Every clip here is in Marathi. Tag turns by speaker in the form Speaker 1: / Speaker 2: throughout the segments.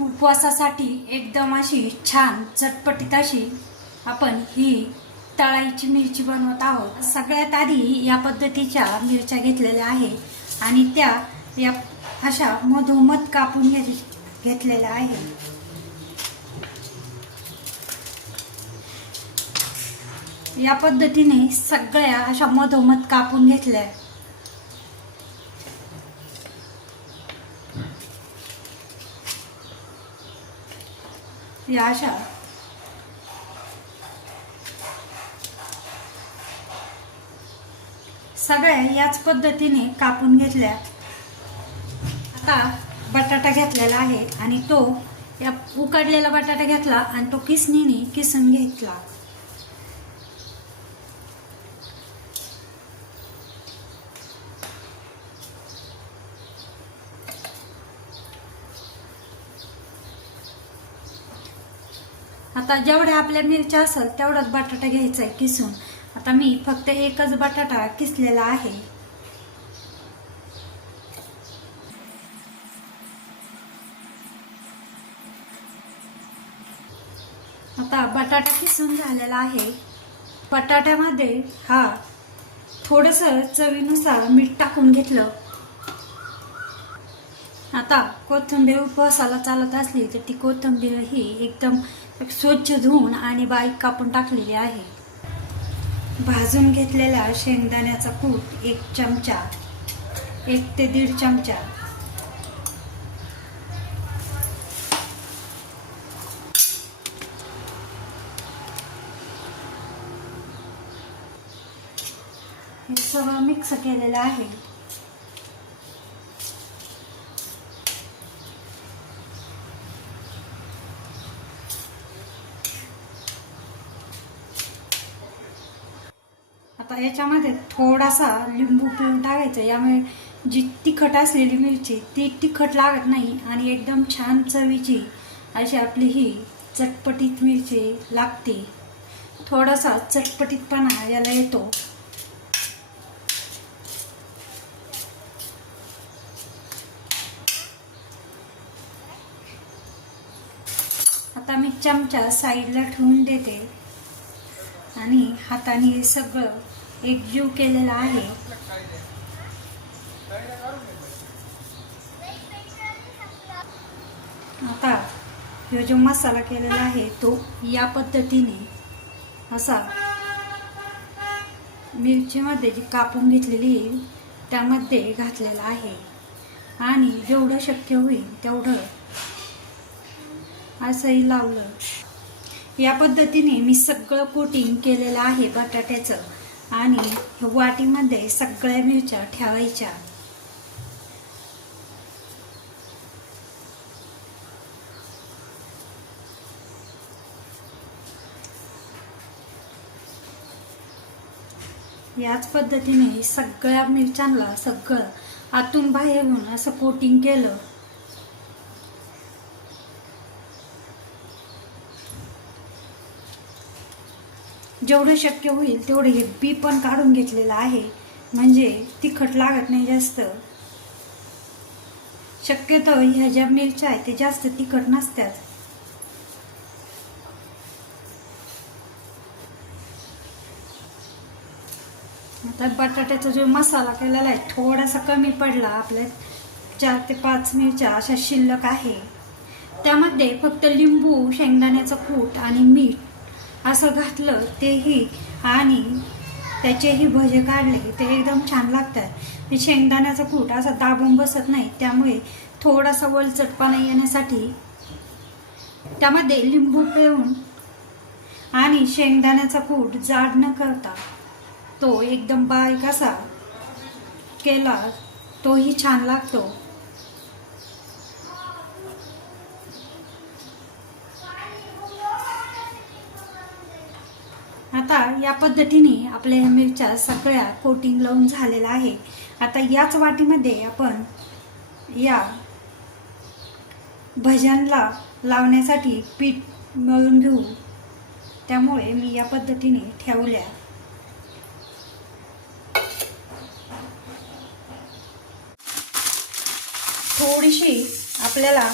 Speaker 1: उपवासासाठी एकदम अशी छान चटपटीत अशी आपण ही तळाईची मिरची बनवत आहोत. सगळ्यात आधी या पद्धतीच्या मिरच्या घेतलेल्या आहे आणि त्या या अशा मधोमध कापून घेत- घेतलेल्या आहे या पद्धतीने सगळ्या अशा मधोमध कापून घेतल्या. या अशा. सगळ्या याच पद्धतीने कापून घेतल्या. आता बटाटा घेतलेला आहे आणि तो या उकडलेला बटाटा घेतला आणि तो किसणीने किसून घेतला. आता जेवढ्या आपल्या मिरच्या असेल तेवढाच बटाटा घ्यायचा आहे किसून. आता मी फक्त एकच बटाटा किसलेला आहे. आता बटाटा किसून झालेला आहे. बटाट्यामध्ये हा थोडस चवीनुसार मीठ टाकून घेतलं. आता कोथिंबीर उपवासाला चालत असली तर ती कोथिंबीर ही एकदम स्वच्छ धुवून आणि बारीक कापून टाकलेली आहे. भाजून घेतलेला शेंगदाण्याचा कूट एक चमचा एक ते दीड चमचा. हे सगळं मिक्स केलेलं आहे. याच्यामध्ये थोडासा लिंबू पिळून टाकायचा. यामुळे जी तिखट असलेली मिरची ती तिखट लागत नाही आणि एकदम छान चवीची अशी आपली ही चटपटीत मिरची लागते. थोडासा चटपटीतपणा याला येतो. आता मी चमचा साईडला ठेवून देते. आणि हाताने हे सगळं एकजीव केलेला आहे. आता हे जो मसाला केलेला आहे तो या पद्धतीने असा मिरचीमध्ये जी कापून घेतलेली त्यामध्ये घातलेला आहे. आणि जेवढं शक्य होईल तेवढं असंही लावलं. या पद्धतीने मी सगळं कोटिंग केलेलं आहे बटाट्याचं. आणि वाटीमध्ये सगळ्या मिरच्या ठेवायच्या. याच पद्धतीने सगळ्या मिरच्यांना सगळं आतून बाहेरून असं कोटिंग केलं. जेवढं शक्य होईल तेवढं हे बी पण काढून घेतलेलं आहे. म्हणजे तिखट लागत नाही जास्त. शक्यतो ह्या ज्या मिरच्या आहेत ते जास्त तिखट नसतात. आता बटाट्याचा जो मसाला केलेला आहे थोडासा कमी पडला आपल्या चार ते पाच मिरच्या अशा शिल्लक आहे. त्यामध्ये फक्त लिंबू शेंगदाण्याचं कूट आणि मीठ असं घातलं तेही आणि त्याचेही भजे काढले ते एकदम छान लागतात. शेंगदाण्याचा कूट असा दाबून बसत नाही त्यामुळे थोडासा वलचटपणा येण्यासाठी त्यामध्ये लिंबू पिळून आणि शेंगदाण्याचा कूट जाड न करता तो एकदम बारीक असा केला तोही छान लागतो. आता या पद्धतीने आपल्या मिरच्या सगळ्या कोटिंग लावून झालेला आहे. आता याच वाटीमध्ये आपण या भजनला लावण्यासाठी पीठ मळून घेऊ. त्यामुळे मी या पद्धतीने ठेवल्या. थोडीशी आपल्याला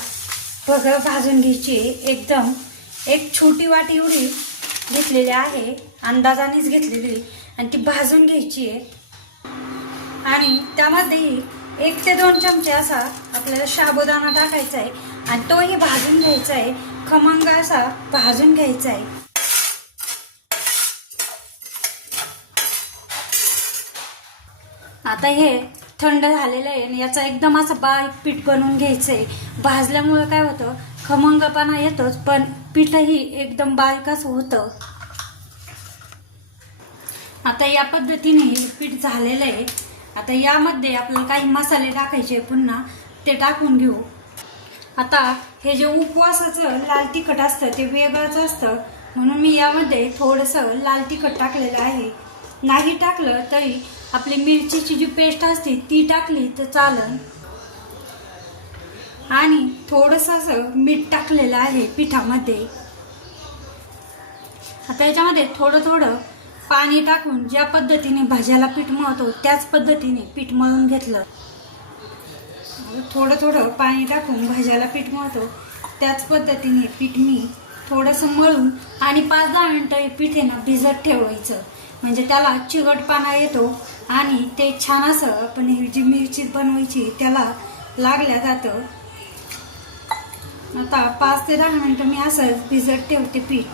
Speaker 1: भगर भाजून घ्यायची एकदम एक छोटी वाटी एवढी घेतलेली आहे. अंदाजानेच घेतलेली आणि ती भाजून घ्यायची आहे. आणि त्यामध्ये एक ते दोन चमचे असा आपल्याला साबुदाणा टाकायचा आहे आणि तोही भाजून घ्यायचा आहे. खमंग असा भाजून घ्यायचा आहे. आता हे थंड झालेलं आहे आणि याचा एकदम असं बारीक पीठ बनवून घ्यायचं आहे. भाजल्यामुळं काय होतं खमंगपणा येतोच पण पीठही एकदम बारीकच होतं. आता या पद्धतीने हे पीठ झालेलं आहे. आता यामध्ये आपल्याला काही मसाले टाकायचे पुन्हा ते टाकून घेऊ. आता हे जे उपवासाचं लाल तिखट असतं ते वेगळंच असतं. म्हणून मी यामध्ये थोडंसं लाल तिखट टाकलेलं आहे. नाही टाकलं तरी आपली मिरचीची जी पेस्ट असते ती टाकली तर चालन. आणि थोडंसं असं मीठ टाकलेलं आहे पिठामध्ये. आता याच्यामध्ये थोडं थोडं पाणी टाकून ज्या पद्धतीने भाज्याला पीठ मळतो त्याच पद्धतीने पीठ मळून घेतलं. थोडं थोडं पाणी टाकून भाज्याला पीठ मळतो. त्याच पद्धतीने पीठ मी थोडंसं मळून आणि पाच दहा मिनटं पीठ आहे ना भिजत ठेवायचं. म्हणजे त्याला चिकटपणा येतो आणि ते छान असं आपण ही जी मिरची बनवायची त्याला लागल्या जातं. आता पाच ते दहा मिनटं मी असं भिजत ठेवते पीठ.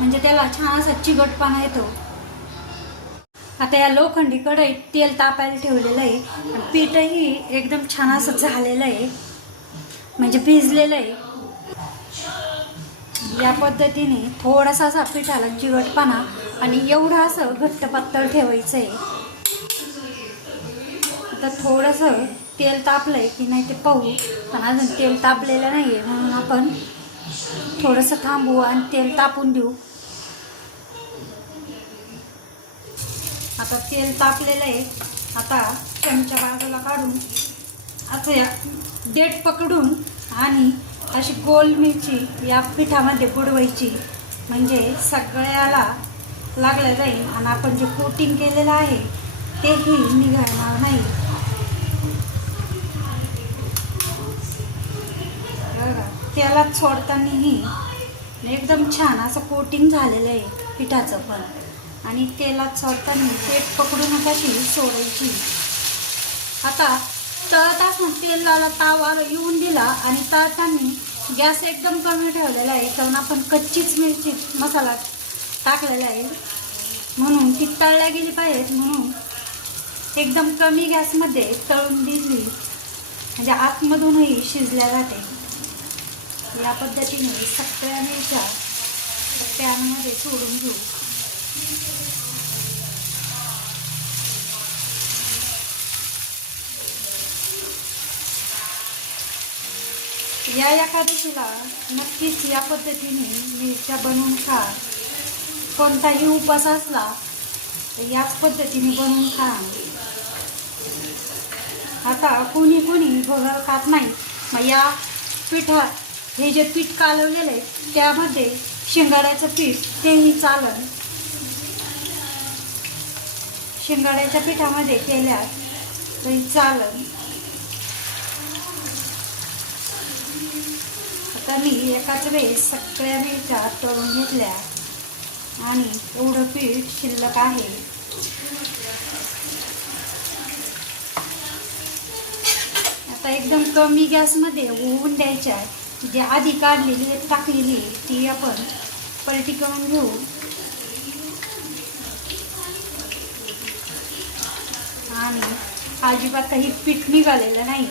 Speaker 1: म्हणजे त्याला छान असा चिकटपणा येतो. आता या लोखंडी कढईत तेल तापायला ठेवलेलं आहे आणि पीठही एकदम छान असं झालेलं आहे. म्हणजे भिजलेलं आहे. या पद्धतीने थोडासा असा पिठाला चिकटपणा आणि एवढं असं घट्ट पातळ ठेवायचं आहे आता थोडंसं तेल तापलंय की नाही ते पाहू पण अजून तेल तापलेलं नाही आहे म्हणून आपण थोडंसं थांबू आणि तेल तापून देऊ. आता तेल तापलेलं आहे. आता चमच्या बाजूला काढून असं या देठ पकडून आणि अशी गोल मिरची या पिठामध्ये बुडवायची. म्हणजे सगळ्याला लागलं जाईल आणि आपण जे कोटिंग केलेलं आहे तेही निघाणार नाही बघा, तेलात सोडतानाही एकदम छान असं कोटिंग झालेलं आहे पिठाचं पण. आणि तेलात सोडताना पेट पकडून कशी सोडायची. आता तळत असताना तेलाला तावा येऊन दिला आणि तळताना गॅस एकदम कमी ठेवलेला आहे. कारण आपण कच्चीच मिरची मसाला टाकलेला आहे. म्हणून ती तळल्या गेली पाहिजेत. म्हणून एकदम कमी गॅसमध्ये तळून दिली. म्हणजे आतमधूनही शिजल्या जाते. या पद्धतीने सगळ्या मिरच्या पॅनमध्ये सोडून घेऊ. या एकादशीला नक्कीच या पद्धतीने मिरच्या बनवून खा. कोणताही उपास असला तर याच पद्धतीने बनवून खा. आता कोणी कोणी भगर खात नाही. मग या पिठात हे जे पीठ कालवलेलं आहे त्यामध्ये शिंगाड्याचं पीठ तेही चालन. शिंगाड्याच्या पिठामध्ये केल्यास तरी चालन. आता मी एकाच वेळेस सगळ्या मिरच्या तळून घेतल्या आणि एवढं पीठ शिल्लक आहे. आता एकदम कमी गॅसमध्ये होऊन द्यायच्या जी आधी काढलेली आहे, टाकलेली आहे ती आपण पलटी करून घेऊ. आणि अजिबात काही पीठ निघालेलं नाही.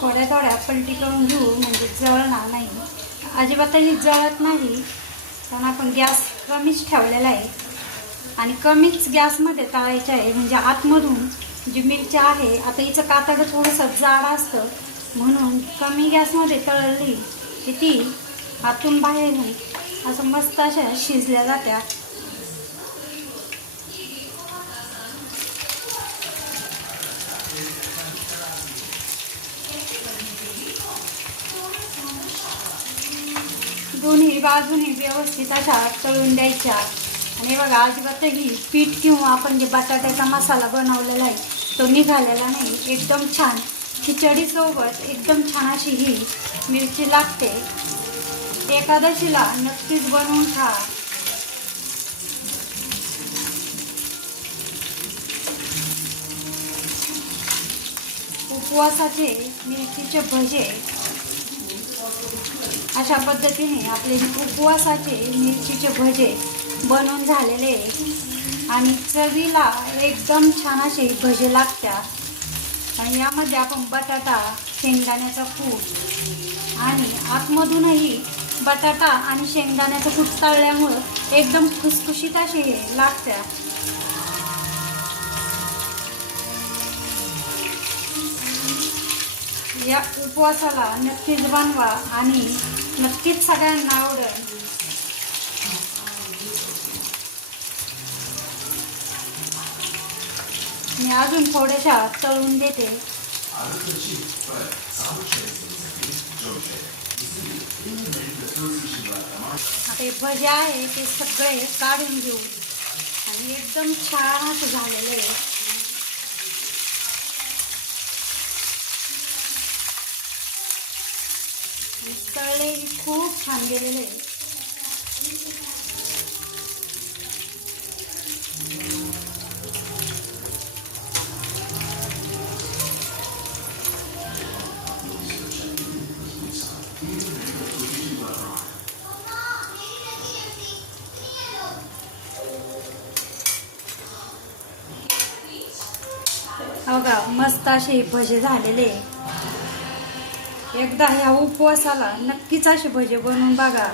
Speaker 1: थोड्या थोड्या पलटी करून घेऊ म्हणजे जळणार नाही. अजिबातही जळत नाही कारण आपण गॅस कमीच ठेवलेला आहे. आणि कमीच गॅसमध्ये तळायचं आहे म्हणजे आतमधून जी मिरची आहे आता हिचं कातड थोडंसं जाड असतं म्हणून कमी गॅसमध्ये तळली की ती आतून बाहेर नाही असं मस्त अशा शिजल्या जात्या. दोन्ही बाजूनी व्यवस्थित अशा तळून द्यायच्या. आणि बघा अजिबातही पीठ किंवा आपण जे बटाट्याचा मसाला बनवलेला आहे तो निघालेला नाही. एकदम छान. खिचडीसोबत एकदम छान अशी ही मिरची लागते. एकादशीला नक्कीच बनवून खा. उपवासाचे मिरचीचे भजे. अशा पद्धतीने आपले उपवासाचे मिरचीचे भजे बनवून झालेले आणि चवीला एकदम छान असे भजे लागतात. आणि यामध्ये आपण बटाटा शेंगदाण्याचा कूट आणि आतमधूनही बटाटा आणि शेंगदाण्याचं कूट तळल्यामुळं एकदम खुसखुशीत असे लागतात. या उपवासाला नक्कीच बनवा आणि नक्कीच सगळ्यांना आवडेल. मी अजून थोड्याशा तळून देते. आता हे भजे आहे ते सगळे काढून घेऊ. आणि एकदम छान असं झालेलं आहे आणि हे खूप छान गेलेले आहे अगा मस्त असे भजे झालेले आहे. एकदा ह्या उपवासाला नक्कीच असे भजे बनवून बघा.